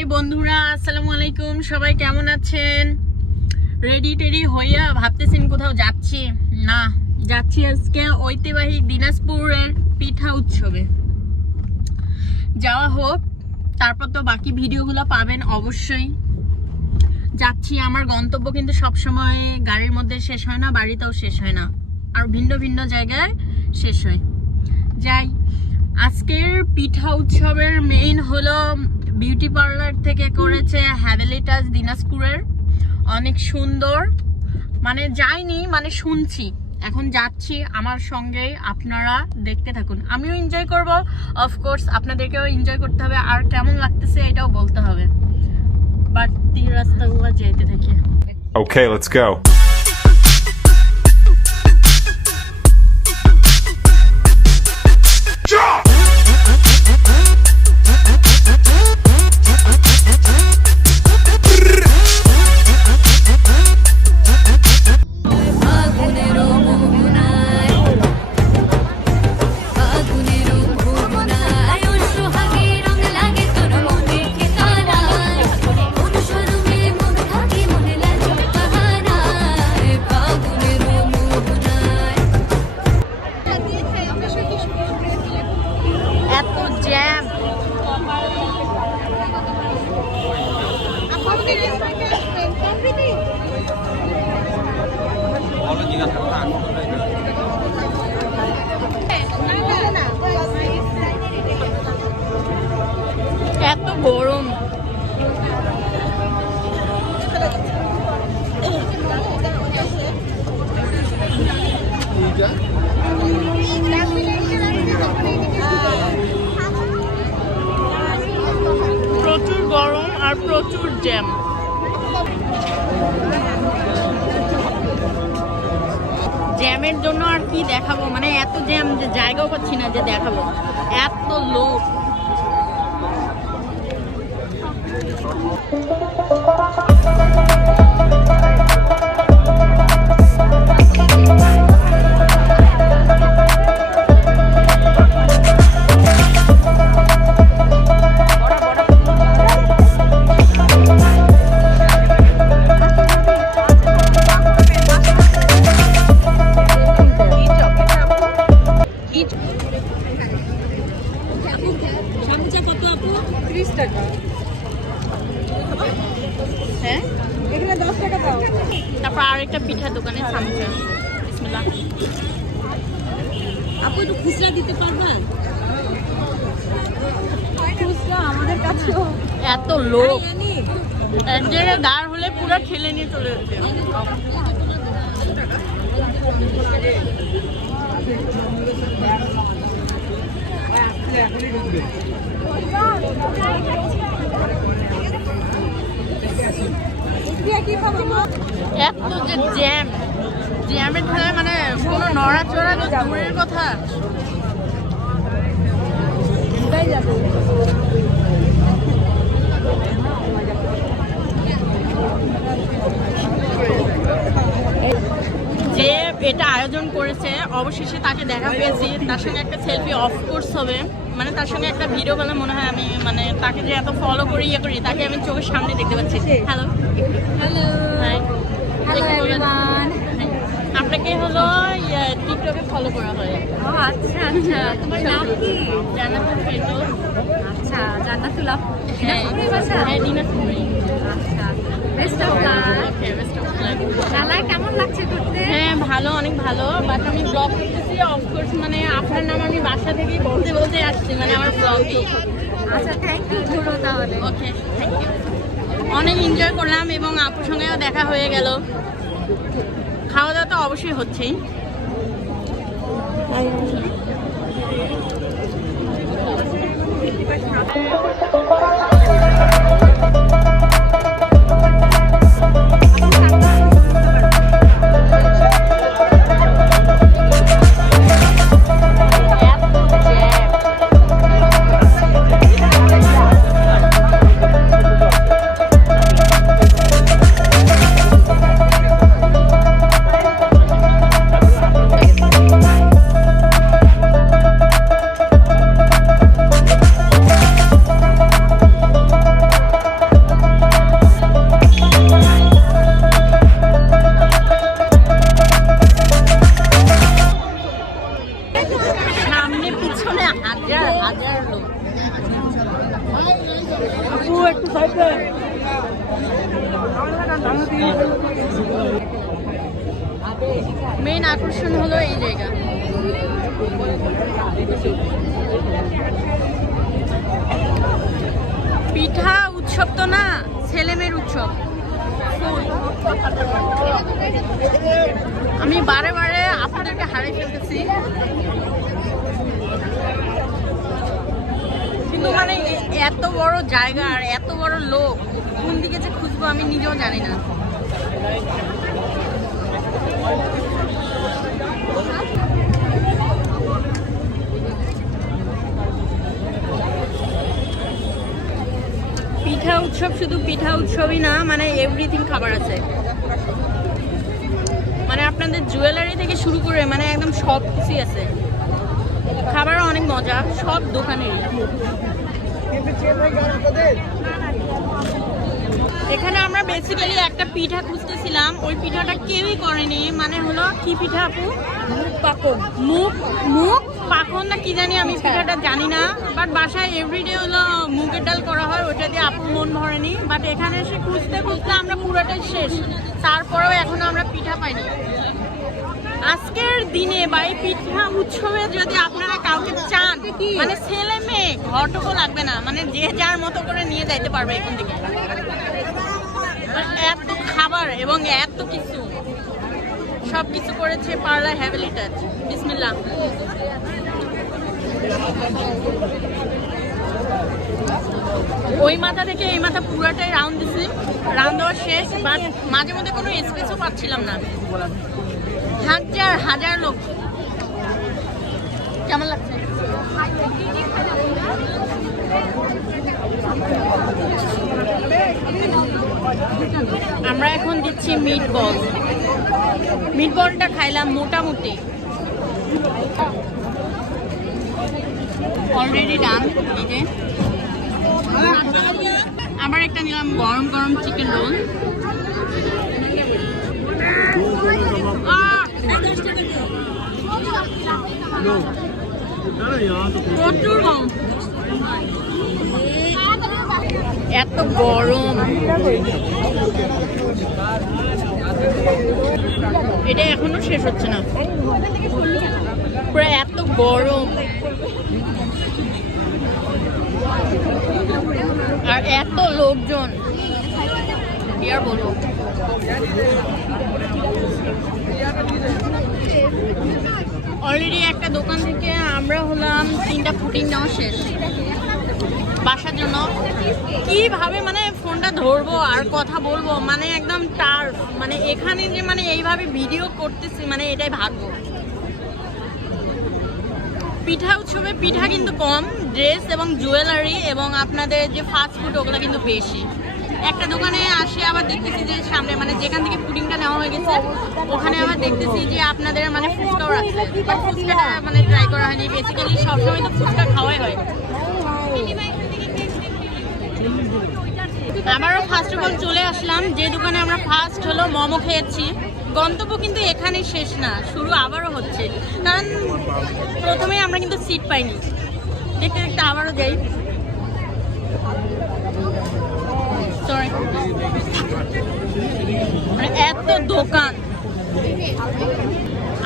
High বন্ধুরা, আসসালামু আলাইকুম। সবাই কেমন আছেন? রেডি টেডি হইয়া ভাবতেছেন কোথাও যাচ্ছি? না, যাচ্ছি আজকে ঐতিহ্যবাহী দিনাজপুরের পিঠা উৎসবে। যাওয়া হোক, তারপর তো বাকি ভিডিওগুলো পাবেন অবশ্যই। যাচ্ছি, আমার গন্তব্য কিন্তু সবসময় গাড়ির মধ্যে শেষ হয় না, বাড়িতেও শেষ হয় না, আর ভিন্ন ভিন্ন জায়গায় শেষ হয়। যাই, আজকের পিঠা উৎসবের মেইন হলো বিউটি পার্লার থেকে করেছে হ্যাভেলিটাস দিনাজপুরের, অনেক সুন্দর। মানে যাইনি, মানে শুনছি, এখন যাচ্ছি। আমার সঙ্গে আপনারা দেখতে থাকুন, আমিও এনজয় করব, অফকোর্স আপনাদেরকেও এনজয় করতে হবে, আর কেমন লাগতেছে এটাও বলতে হবে। বাট তিন রাস্তাগুলো যেতে থাকি। Okay, let's go. এত গরম, প্রচুর গরম আর প্রচুর জ্যাম। জ্যামের জন্য আর কি দেখাবো, মানে এত জ্যাম যে জায়গাও পাচ্ছি না যে দেখাবো, এত লোক। হ্যাঁ, এখানে 10 টাকা দাও। তারপর আরেকটা পিঠা দোকানে সামচা। বিসমিল্লাহ। আপু একটু খুচরা দিতে পারবেন? খুচরা আমাদের কাছেও এত লোক, এক জায়গায় দাঁড় হলে পুরো ঠেলে নিয়ে চলে যাচ্ছে। এত যে জ্যাম, জ্যামের ঠেলায় মানে কোনো নড়াচড়া তো দূরের কথা। যে এটা আয়োজন করেছে, অবশেষে তাকে দেখা পেয়েছি, তার সঙ্গে একটা সেলফি অফকোর্স হবে, মানে তার সঙ্গে একটা ভিডিও করলে মনে হয় আমি মানে তাকে যে এত ফলো করি ইয়ে করি, তাকে আমি চোখের সামনে দেখতে পাচ্ছি। হ্যালো হ্যালো, হাই, আপনাকে হলো টিকটকে ফলো করা হয়। ও আচ্ছা আচ্ছা, তোমার নাম কি? জান্নাতুল ফেরদৌস। আচ্ছা, জান্নাতুল আপু। হ্যাঁ, হ্যাঁ, দিনাজপুরি। আচ্ছা, best of luck. Okay, best of luck. মেলায় কেমন লাগছে ঘুরতে? হ্যাঁ, ভালো, অনেক ভালো। বাট আমি ব্লগ করতেছি, অফকোর্স মানে আপনার নাম আমি বাসা থেকে বলতে বলতে আসছি, মানে আমার ব্লগে। আচ্ছা, থ্যাংক ইউ, ঘুরো তাহলে। ওকে, থ্যাংক ইউ। অনেক এনজয় করলাম এবং আপুর সঙ্গেও দেখা হয়ে গেল। খাওয়া দাওয়া তো অবশ্যই হচ্ছেই। মেইন আকর্ষণ হলো এই জায়গা। পিঠা উৎসব তো না, ছেলেমেয়ের উৎসব। আমি বারে বারে আপনাদেরকে হারিয়ে ফেলতেছি, কিন্তু মানে এত বড় জায়গা আর এত বড় লোক, কোন দিকে যে খুঁজবো আমি নিজেও জানি না। পিঠা উৎসব শুধু পিঠা উৎসবই না, মানে এভরিথিং খাবার আছে। মানে আপনাদের জুয়েলারি থেকে শুরু করে মানে একদম সব কিছুই আছে। খাবার অনেক মজা, সব দোকানের। এখানে আমরা বেসিক্যালি একটা পিঠা খুঁজতেছিলাম, ওই পিঠাটা কেউই করেনি। মানে হলো কি পিঠা আপু? মুগ পাখন না কি জানি, আমি পিঠাটা জানি না। বাট বাসায় এভরিডে হলো মুগের ডাল করা হয়, ওটা দিয়ে আপুর মন ভরেনি। বাট এখানে এসে খুঁজতে খুঁজতে আমরা পুরোটাই শেষ, তারপরেও এখনো আমরা পিঠা পাইনি। আজকের দিনে বা এই পিঠা উৎসবে যদি আপনারা কাউকে চান, মানে ছেলে মেয়ে ঘটকও লাগবে না, মানে যে যার মতো করে নিয়ে যাইতে পারবে এখান থেকে। এত খাবার এবং এত কিছু, সবকিছু করেছে পার্লার হ্যাভেলি টাচ। বিসমিল্লাহ। ওই মাথা থেকে এই মাথা পুরাটাই রাউন্ড দিছি, রাউন্ড দেওয়া শেষ। বাট মাঝে মধ্যে কোনো স্পেসও পাচ্ছিলাম না। হাজার হাজার লোক। কেমন লাগছে? আমরা এখন দিচ্ছি মিট বল। মিট বলটা খাইলাম মোটামুটি, অলরেডি ডান। এই যে আবার একটা নিলাম গরম গরম চিকেন রোল। প্রচুর গরম, এত গরম। এটা এখনো শেষ হচ্ছে না, প্রায় এত গরম আর এত লোকজন, কি আর বলবো। অলরেডি একটা দোকান থেকে আমরা হলাম 3টা পুডিং নেওয়া শেষ বাসার জন্য। কিভাবে মানে ফোনটা ধরবো আর কথা বলবো, মানে একদম টার্ফ। মানে এখানে যে মানে এইভাবে ভিডিও করতেছি, মানে এটাই ভাগ্য। পিঠা উৎসবে পিঠা কিন্তু কম, ড্রেস এবং জুয়েলারি এবং আপনাদের যে ফাস্ট ফুড ওগুলো কিন্তু বেশি। একটা দোকানে আসে আবার দেখতেছি যে সামনে মানে যেখান থেকে পুডিংটা নেওয়া হয়ে গেছে ওখানে আবার দেখতেছি যে আপনাদের মানে ফুচকাও রাখছে। বাট ফুচকাটা মানে ট্রাই করা হয়নি। বেসিক্যালি সবসময় তো ফুচকা খাওয়াই হয়। আবারও ফার্স্ট অফ অল চলে আসলাম যে দোকানে আমরা ফার্স্ট হলো মোমো খেয়েছি। গন্তব্য কিন্তু এখানেই শেষ না, শুরু আবারও হচ্ছে। কারণ প্রথমে আমরা কিন্তু সিট পাইনি, দেখতে দেখতে আবারও যাই। মানে এত দোকান,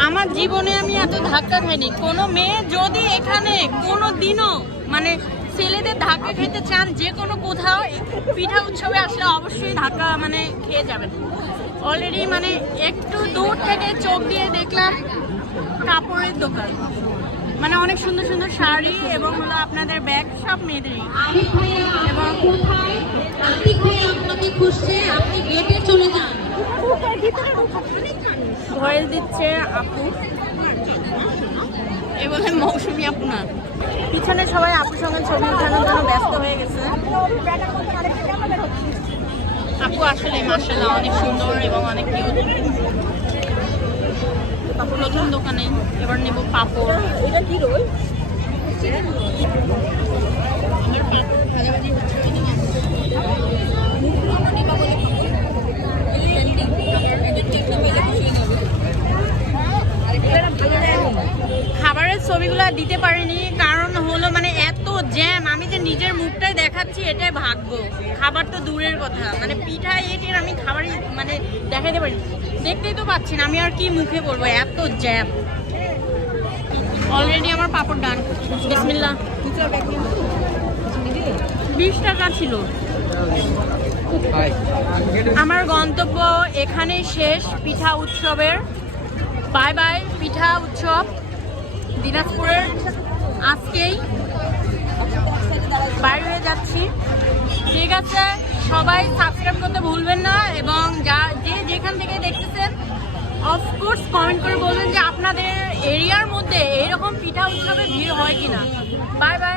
আমার জীবনে আমি এত ধাক্কা খাইনি। কোনো মেয়ে যদি এখানে কোনো দিনও মানে ছেলেদের ধাক্কা খেতে চান, যে কোনো কোথাও পিঠা উৎসবে আসলে অবশ্যই ধাক্কা মানে খেয়ে যাবেন। অলরেডি মানে একটু দূর থেকে চোখ দিয়ে দেখলাম কাপড়ের দোকান, মানে অনেক সুন্দর সুন্দর শাড়ি এবং হলো আপনাদের ব্যাগ, সব মেয়েদেরই। এবং ভয়েস দিচ্ছে আপু, এ বলে মৌসুমি আপু না। পিছনে সবাই আপুর সঙ্গে ছবি উঠানোর জন্য ব্যস্ত হয়ে গেছে। আপু আসলে মাশাআল্লাহ অনেক সুন্দর এবং অনেক কিউট। প্রথম দোকানে এবার নেব পাপড়। এটা কি রোল? ছবিগুলো দিতে পারিনি, কারণ হলো মানে এত জ্যাম, আমি যে নিজের মুখটাই দেখা পাচ্ছি এটাই ভাগ্য। খাবার তো দূরের কথা, মানে পিঠা এটির আমি খাবারই মানে দেখাতে পারি, দেখতেই তো পাচ্ছি না, আমি আর কি মুখে বলবো, এত জ্যাম। অলরেডি আমার পাপড় ডান। বিসমিল্লাহ। 20 টাকা ছিল। আমার গন্তব্য এখানেই শেষ পিঠা উৎসবের। বাই বাই পিঠা উৎসব দিনাজপুরের। আজকেই বাইরে হয়ে যাচ্ছি। ঠিক আছে, সবাই সাবস্ক্রাইব করতে ভুলবেন না, এবং যে যেখান থেকে দেখতেছেন অফকোর্স কমেন্ট করে বলবেন যে আপনাদের এরিয়ার মধ্যে এইরকম পিঠা উৎসবে ভিড় হয় কিনা। বাই বাই,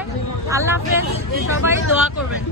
আল্লাহ হাফেজ, সবাই দোয়া করবেন।